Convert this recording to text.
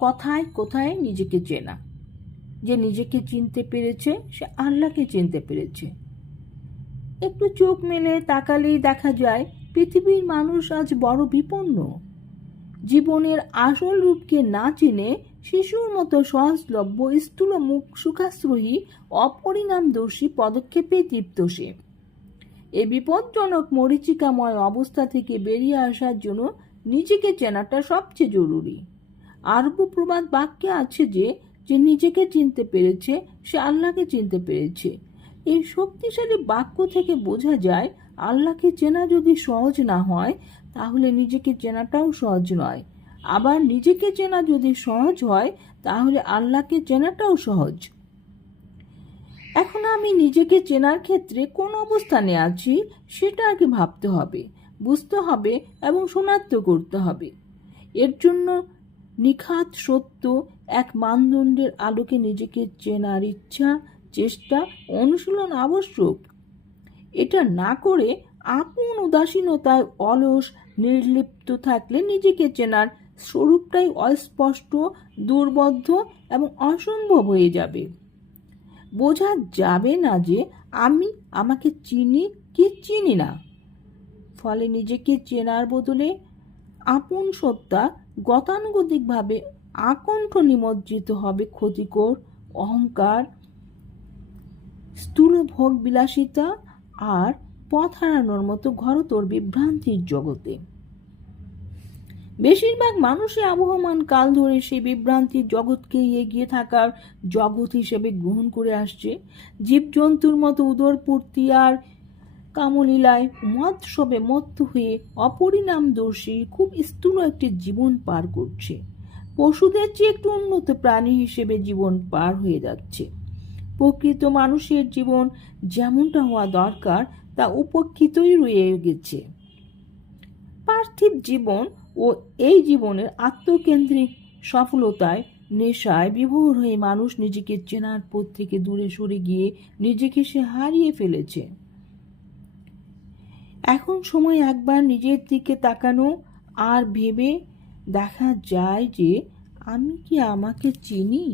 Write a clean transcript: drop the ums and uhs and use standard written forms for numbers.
কথায় কোথায় নিজেকে চেনা। যে নিজেকে চিনতে পেরেছে সে আল্লাহকে চিনতে পেরেছে। একটু চোখ মেলে তাকালেই দেখা যায় পৃথিবীর মানুষ আজ বড় বিপন্ন। জীবনের আসল রূপকে না চিনে শিশুর মতো সহজলভ্য স্থূল মুখ সুখাশ্রয়ী অপরিণামদর্শী পদক্ষেপে তৃপ্ত সে। এই বিপজ্জনক মরীচিকাময় অবস্থা থেকে বেরিয়ে আসার জন্য নিজেকে চেনাটা সবচেয়ে জরুরি। আরব প্রবাদ বাক্যে আছে যে যে নিজেকে চিনতে পেরেছে সে আল্লাহকে চিনতে পেরেছে। এই শক্তিশালী বাক্য থেকে বোঝা যায় আল্লাহকে চেনা যদি সহজ না হয় তাহলে নিজেকে চেনাটাও সহজ নয়। আবার নিজেকে চেনা যদি সহজ হয় তাহলে আল্লাহকে চেনাটাও সহজ। এখন আমি নিজেকে চেনার ক্ষেত্রে কোন অবস্থানে আছি সেটা আগে ভাবতে হবে, বুঝতে হবে এবং শনাক্ত করতে হবে। এর জন্য নিখাত সত্য এক মানদণ্ডের আলোকে নিজেকে চেনার ইচ্ছা, চেষ্টা, অনুশীলন আবশ্যক। এটা না করে আপন উদাসীনতায় অলস নির্লিপ্ত থাকলে নিজেকে চেনার স্বরূপটাই অস্পষ্ট, দুর্বোধ্য এবং অসম্ভব হয়ে যাবে। বোঝা যাবে না যে আমি আমাকে চিনি কি চিনি না। ফলে নিজেকে চেনার বদলে আপন সত্তা গতানুগতিকভাবে আকণ্ঠ নিমজ্জিত হবে ক্ষতিকর অহংকার, স্থূল ভোগ বিলাসিতা আর পথ হারানোর মতো ঘোরতর বিভ্রান্তির জগতে। বেশিরভাগ মানুষই আবহমান কাল ধরে সেই বিভ্রান্তির জগৎকে এগিয়ে থাকার জগৎ হিসেবে গ্রহণ করে আসছে। জীবজন্তুর মতো উদরপূর্তি আর কামলীলায় মৎসবে মত্ত হয়ে অপরিণামদর্শী খুব স্থূল একটি জীবন পার করছে। পশুদের চেয়ে একটু উন্নত প্রাণী হিসেবে জীবন পার হয়ে যাচ্ছে। প্রকৃত মানুষের জীবন যেমনটা হওয়া দরকার তা উপেক্ষিতই রয়ে গেছে। পার্থিব জীবন ও এই জীবনের আত্মকেন্দ্রিক সফলতায় নেশায় বিভোর হয়ে মানুষ নিজেকে চেনার পথ থেকে দূরে সরে গিয়ে নিজেকে সে হারিয়ে ফেলেছে। এখন সময় একবার নিজের দিকে তাকানো আর ভেবে দেখা যায় যে আমি কি আমাকে চিনি।